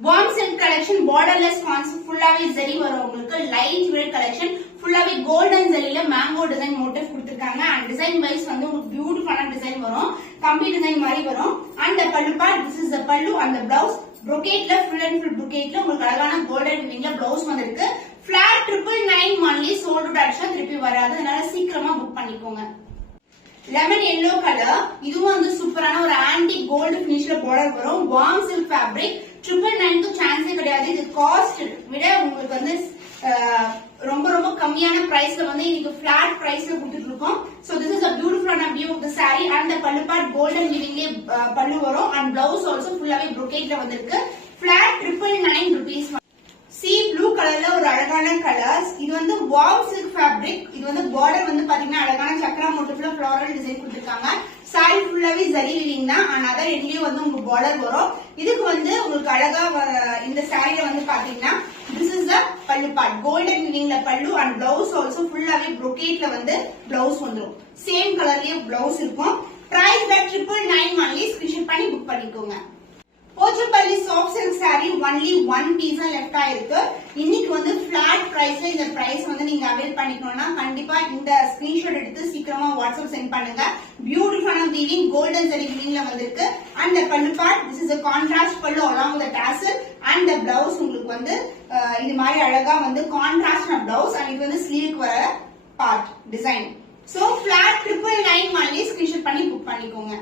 warm silk collection borderless concept ஃபுல்லாவே zari வரும் உங்களுக்கு light weight collection ஃபுல்லாவே golden zariல mango design motif கொடுத்திருக்காங்க and design wise வந்து உங்களுக்கு beautiful design வரும் கம்பி design மாதிரி வரும் and the pallu part this is the pallu and the blouse brocade ல full and full brocade ல உங்களுக்கு அழகான golden weaving ல blouse வந்திருக்கு flat 999 only sold out ஆக்சுவலா திருப்பி வராது அதனால சீக்கிரமா புக் பண்ணிக்கோங்க lemon yellow color இதுவும் வந்து சூப்பரான ஒரு ஆன்டி கோல்ட் ஃபினிஷ்ல பார்டர் வரும் வார்ம் சில்க் ஃபேப்ரிக் 999 க்கு சான்ஸே கிடையாது இது காஸ்ட் விட உங்களுக்கு வந்து ரொம்ப ரொம்ப கம்மியான பிரைஸ்ல வந்து இன்னைக்கு ஃபிளாட் பிரைஸ்ல கொடுத்துட்டு இருக்கோம் so this is a beautiful view of the saree and the pallu part golden weavingலே பல்லு வரும் and blouse also ஃபுல்லாவே brocade ல வந்திருக்கு flat 999 rupees சி ப்ளூ கலர்ல ஒரு அழகான கலர்ஸ் இது வந்து வார்ம் சில்க் ஃபேப்ரிக் இது வந்து பார்டர் வந்து பாத்தீங்கன்னா அழகான சக்கரா மோட்டிவ்ல ஃப்ளோரல் டிசைன் கொடுத்திருக்காங்க சாரி ஃபுல்லாவே ஜரி வீவிங் தான் and other endலயும் வந்து உங்களுக்கு பார்டர் வரும் இதுக்கு வந்து உங்களுக்கு அழகா இந்த சாரில வந்து பாத்தீங்கன்னா this is the pallu part golden weavingல பல்லு and blouse also ஃபுல்லாவே brocade ல வந்து blouse வந்துரும் சேம் கலர்லயே blouse இருக்கும் price that 999 only ஸ்கிரீன்ஷாட் பண்ணி புக் பண்ணிக்கோங்க Pochampalli soft silk saree only one piece left ஆயிருக்கு இன்னைக்கு வந்து flat priceல இந்த price வந்து நீங்க அவேல் பண்ணிக்கணும்னா கண்டிப்பா இந்த ஸ்கிரீன்ஷாட் எடுத்து சீக்கிரமா வாட்ஸ்அப் சென்ட் பண்ணுங்க பியூட்டிஃபுல்லான வீவிங் கோல்டன் ஜரி வீவிங்ல வந்திருக்கு and the pallu part this is a contrast pallu along with the tassel and the blouse உங்களுக்கு வந்து இது மாதிரி அழகா வந்து கான்ட்ராஸ்டான blouse and இது வந்து ஸ்லீவ்க்கு வர part design so flat 999 only screenshot பண்ணி புக் பண்ணிக்கோங்க